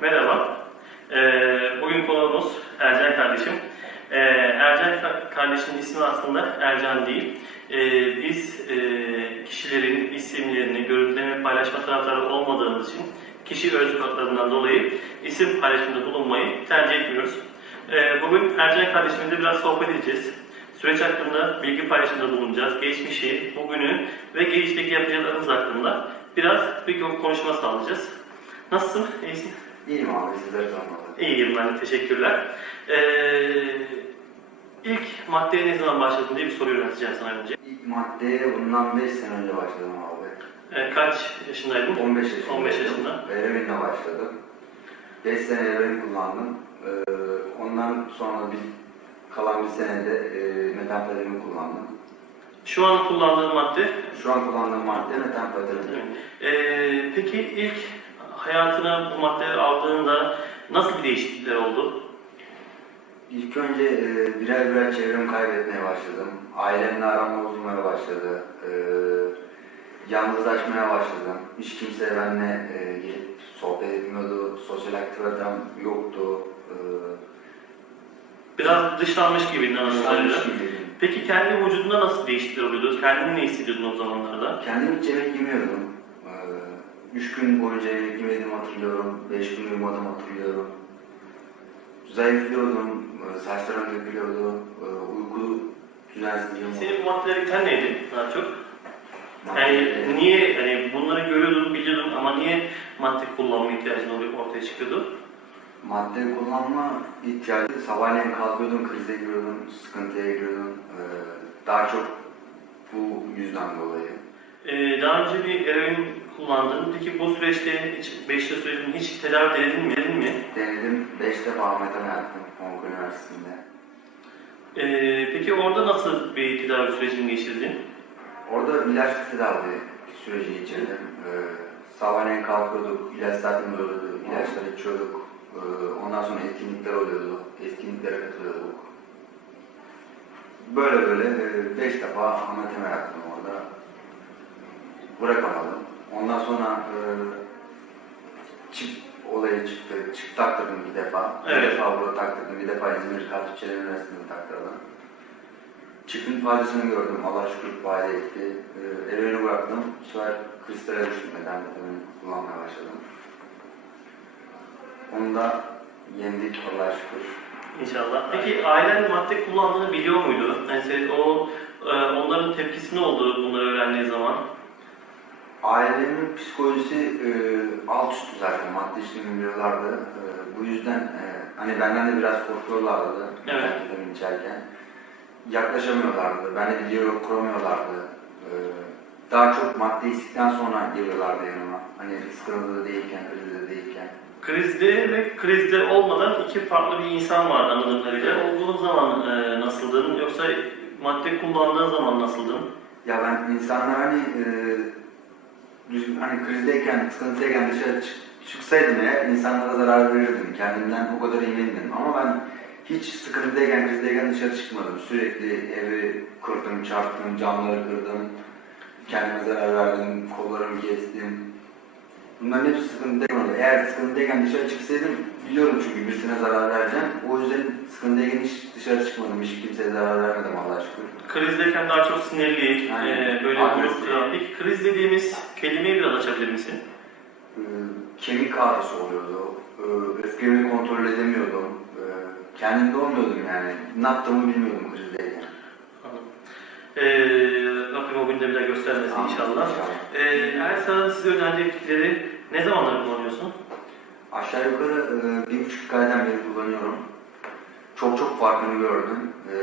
Merhaba. Ee, bugün konuğumuz Ercan kardeşim. Ee, Ercan ka- kardeşimin ismi aslında Ercan değil. Ee, biz e, kişilerin isimlerini, görüntülerini paylaşma taraftarı olmadığımız için kişi özgür haklarından dolayı isim paylaşımında bulunmayı tercih etmiyoruz. Ee, bugün Ercan kardeşimizle biraz sohbet edeceğiz. Süreç hakkında bilgi paylaşımında bulunacağız. Geçmişi, bugünü ve gelecekteki yapacaklarımız hakkında biraz bir konuşma sağlayacağız. Nasılsın? İyisin? İyiyim abi sizleri sormalı. İyiyim ben teşekkürler. Ee, ilk maddeye ne zaman başladın diye bir soru yönelteceğim sana önce. İlk maddeye bundan 5 sene önce başladım abi. Ee, kaç yaşındaydın? 15 yaşında. 15 yaşında. Eremin'le başladım. 5 sene Eremin kullandım. Ee, ondan sonra bir kalan bir senede e, metamfetamin kullandım. Şu an kullandığın madde Şu an kullandığım madde metamfetamin. Ee, peki ilk hayatına bu maddeleri aldığında nasıl bir değişiklikler oldu? İlk önce e, birer birer çevremi kaybetmeye başladım. Ailemle aram bozulmaya başladı. E, yalnızlaşmaya başladım. Hiç kimse benimle e, gelip sohbet etmiyordu. Sosyal aktivitem yoktu. E, Biraz dışlanmış gibi anladığım. Peki kendi vücudunda nasıl değişiklikler oluyordu? Kendini ne hissediyordun o zamanlarda? Kendim hiç yemek yemiyordum. Üç gün boyunca yemek yemedim hatırlıyorum. Beş gün uyumadım hatırlıyorum. Zayıflıyordum. E, saçlarım dökülüyordu. E, uyku düzensizliğim. Senin biten neydi daha çok? Yani niye hani bunları görüyordun, biliyordun ama niye madde kullanma ihtiyacın ortaya çıkıyordu? Madde kullanma ihtiyacı sabahleyin kalkıyordum, krize giriyordum, sıkıntıya giriyordum. Ee, daha çok bu yüzden dolayı. Ee, daha önce bir eroin kullandın. Peki bu süreçte hiç 5 yıl sürecinde hiç tedavi denedin mi? Denedin mi? Denedim, 5 defa Ahmet'e yaptım Kongo Üniversitesi'nde. Ee, peki orada nasıl bir tedavi sürecini geçirdin? Orada ilaç tedavi süreci geçirdim. Ee, sabahleyin kalkıyorduk, ilaç zaten oluyordu, ilaçları içiyorduk. Ee, ondan sonra etkinlikler oluyordu, etkinliklere katılıyorduk. Böyle böyle 5 defa Ahmet'e yaptım orada. Bırakamadım. Ondan sonra e, çip olayı çıktı. Çip taktırdım bir defa. Bir Evet. defa burada taktırdım. Bir defa İzmir Kalkıpçeli Üniversitesi'nde taktırdım. Çipin faydasını gördüm. Allah şükür fayda etti. E, eroini bıraktım. Bu sefer kristale düştüm. Metamfetamin kullanmaya başladım. Onu da yendik Allah'a şükür. İnşallah. Peki ailen madde kullandığını biliyor muydu? Yani o e, onların tepkisi ne oldu bunları öğrendiği zaman? Ailemin psikolojisi e, alt üstü zaten madde içtiğimi biliyorlardı. E, bu yüzden e, hani benden de biraz korkuyorlardı Evet. metamfetamin içerken. Yaklaşamıyorlardı. Ben de video kuramıyorlardı. E, daha çok madde içtikten sonra geliyorlardı yanıma. Hani sıkıntıda değilken, krizde değilken. Krizde ve krizde olmadan iki farklı bir insan var anladığım kadarıyla. Olduğun zaman e, nasıldın yoksa madde kullandığın zaman nasıldın? Ya ben insanlar hani e, hani krizdeyken, sıkıntıdayken dışarı çık- çıksaydım eğer insanlara zarar verirdim. Kendimden o kadar emindim. Ama ben hiç sıkıntıdayken, krizdeyken dışarı çıkmadım. Sürekli evi kırdım, çarptım, camları kırdım. Kendime zarar verdim, kollarımı kestim. Bunların hepsi sıkıntıdayken oldu. Eğer sıkıntıdayken dışarı çıksaydım biliyorum çünkü birisine zarar vereceğim. O yüzden sıkıntıdayken hiç dışarı çıkmadım. Hiç kimseye zarar vermedim Allah'a şükür. Krizdeyken daha çok sinirli, e, böyle Aynen. grup. Peki kriz dediğimiz kelimeyi biraz açabilir misin? Ee, kemik ağrısı oluyordu. Ee, öfkemi kontrol edemiyordum. Ee, kendimde olmuyordum yani. Ne yaptığımı bilmiyordum krizdeyken. Anladım. E, Rabbim o günde bir daha göstermesin Amin, inşallah. inşallah. E, Ersan'ın size önerdiği bitkileri ne zamanlar kullanıyorsun? Aşağı yukarı e, bir buçuk aydan beri kullanıyorum. Çok çok farkını gördüm. Ee,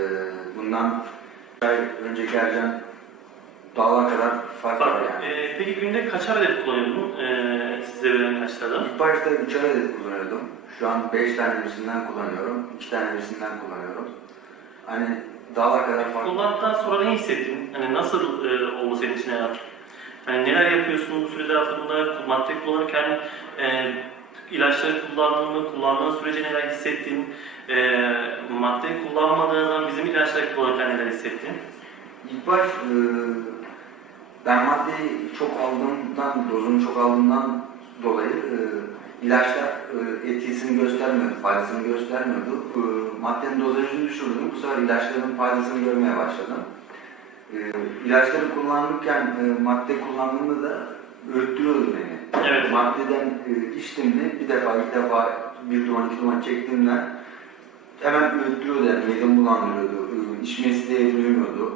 bundan ay önceki Ercan dağlar kadar fark var Bak, yani. e, peki günde kaçar adet kullanıyordun e, size verilen ilaçlardan? İlk başta 3 adet kullanıyordum. Şu an 5 tane birisinden kullanıyorum. 2 tane birisinden kullanıyorum. Hani dağlar kadar fark Kullandıktan sonra ne hissettin? Hani nasıl e, oldu senin için hayat? Hani neler yapıyorsun bu süre zarfında madde kullanırken e, ilaçları kullandığın mı, kullandığın sürece neler hissettin? E, madde kullanmadığın zaman bizim ilaçları kullanırken neler hissettin? İlk baş e, ben maddeyi çok aldığımdan, dozunu çok aldığımdan dolayı e, ilaçlar e, etkisini göstermiyordu, faydasını göstermiyordu. E, maddenin dozajını düşürdüm. Bu sefer ilaçların faydasını görmeye başladım. E, ilaçları kullanırken madde kullandığımda da öğüttürüyordu beni. Evet. Maddeden içtim mi bir defa, ilk defa bir duman, iki duman çektiğimden hemen öğüttürüyordu yani midemi bulandırıyordu. İçme isteği duymuyordu.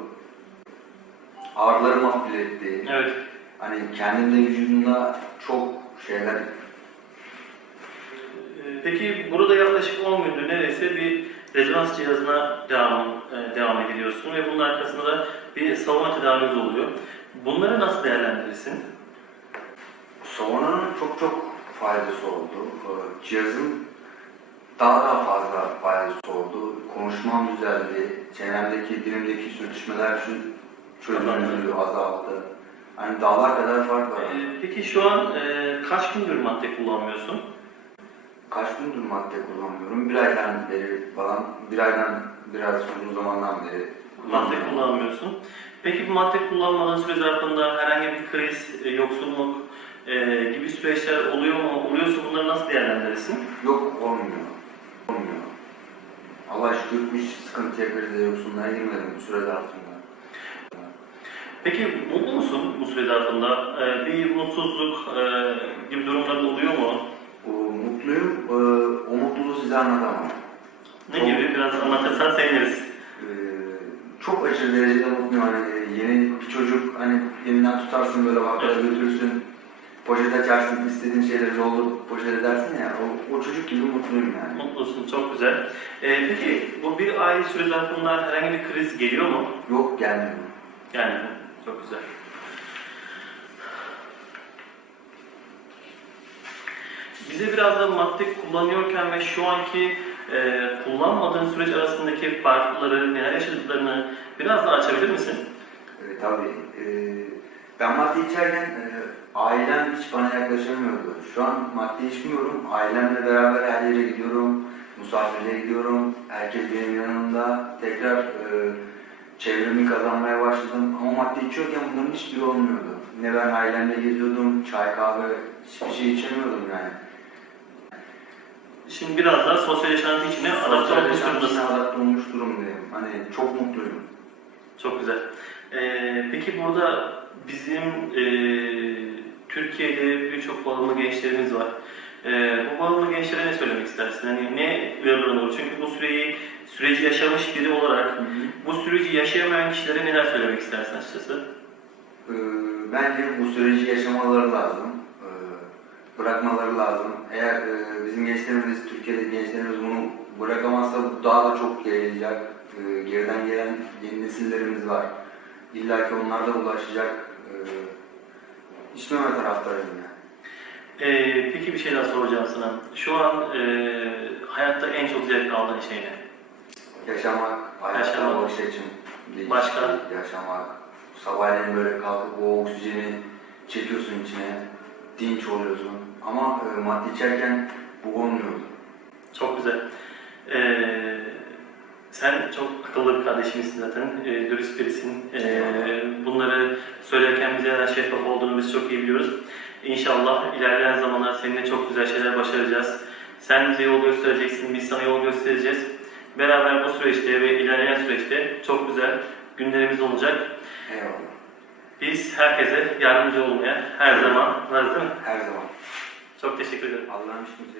Ağrılarımı hafifletti. Evet. Hani kendimde vücudumda çok şeyler Peki burada yaklaşık 10 gündür neredeyse bir rezonans cihazına devam, e, devam ediyorsun ve bunun arkasında da bir savunma tedaviniz oluyor. Bunları nasıl değerlendirirsin? Savunanın çok çok faydası oldu. Ee, Cihazın daha daha fazla faydası oldu. Konuşmam düzeldi. Çenemdeki, dilimdeki sürtüşmeler şu çözüldü, azaldı. Hani dağlar kadar fark var. Ee, Peki şu an e, kaç gündür madde kullanmıyorsun? Kaç gündür madde kullanmıyorum? Bir aydan beri falan, bir aydan biraz uzun zamandan beri Madde kullanmıyorsun. Peki bu madde kullanmadığın süre zarfında herhangi bir kriz, e, yoksulluk e, gibi süreçler oluyor mu? Oluyorsa bunları nasıl değerlendirirsin? Yok olmuyor. Olmuyor. Allah şükür hiç sıkıntıya krize yoksunluğa girmedim bu süre zarfında. Peki mutlu musun bu süre zarfında? E, bir mutsuzluk e, gibi durumlar oluyor mu? Size anlatamam. Ne gibi? Biraz anlatırsan seviniriz. Ee, çok aşırı derecede mutluyum. Hani yeni bir çocuk hani elinden tutarsın böyle bakkala Evet. götürürsün. Poşet açarsın, istediğin şeyleri doldur, poşet edersin ya. O, o çocuk gibi mutluyum yani. Mutlusun, çok güzel. E, peki bu bir ay süre zarfında herhangi bir kriz geliyor mu? Yok gelmiyor. Yani çok güzel. Bize biraz da madde kullanıyorken ve şu anki e, kullanmadığın süreç arasındaki farkları, neler yaşadıklarını biraz daha açabilir misin? Ee, tabii. Ee, ben madde içerken e, ailem hiç bana yaklaşamıyordu. Şu an madde içmiyorum. Ailemle beraber her yere gidiyorum. Misafirliğe gidiyorum. Herkes benim yanımda. Tekrar e, çevremi kazanmaya başladım. Ama madde içiyorken bunların hiçbiri olmuyordu. Ne ben ailemle geziyordum, çay kahve hiçbir şey içemiyordum yani. Şimdi biraz daha sosyal yaşantı içine adapte Sosyal olmuş yaşantısına durumdasın. adapte olmuş durumdayım. Hani çok mutluyum. Çok güzel. E, peki burada bizim e, Türkiye'de birçok bağımlı gençlerimiz var. E, bu bağımlı gençlere ne söylemek istersin? Hani ne uyarıların olur? Çünkü bu süreyi süreci yaşamış biri olarak Bu süreci yaşayamayan kişilere neler söylemek istersin açıkçası? Ee, Bence bu süreci yaşamaları lazım. Bırakmaları lazım. Eğer e, bizim gençlerimiz, Türkiye'deki gençlerimiz bunu bırakamazsa bu daha da çok yayılacak. Ee, Geriden gelen yeni nesillerimiz var. İlla ki onlar da ulaşacak. Ee, İçmeme taraftarıyım yani. Ee, peki bir şey daha soracağım sana. Şu an e, hayatta en çok zevk aldığın şey ne? Yaşamak, hayatta Yaşamak. bakış açım değişti. Başka? Yaşamak. Sabahleyin böyle kalkıp o oksijeni çekiyorsun içine. Dinç oluyorsun. Ama e, madde içerken bu olmuyordu. Çok güzel. Ee, sen çok akıllı bir kardeşimizsin zaten. E, dürüst birisin. Ee, bunları söylerken bize neden şeffaf olduğunu biz çok iyi biliyoruz. İnşallah ilerleyen zamanlar seninle çok güzel şeyler başaracağız. Sen bize yol göstereceksin, biz sana yol göstereceğiz. Beraber bu süreçte ve ilerleyen süreçte çok güzel günlerimiz olacak. Eyvallah. Biz herkese yardımcı olmaya her zaman varız değil mi? Her zaman. Çok teşekkür ederim. Allah'ın işini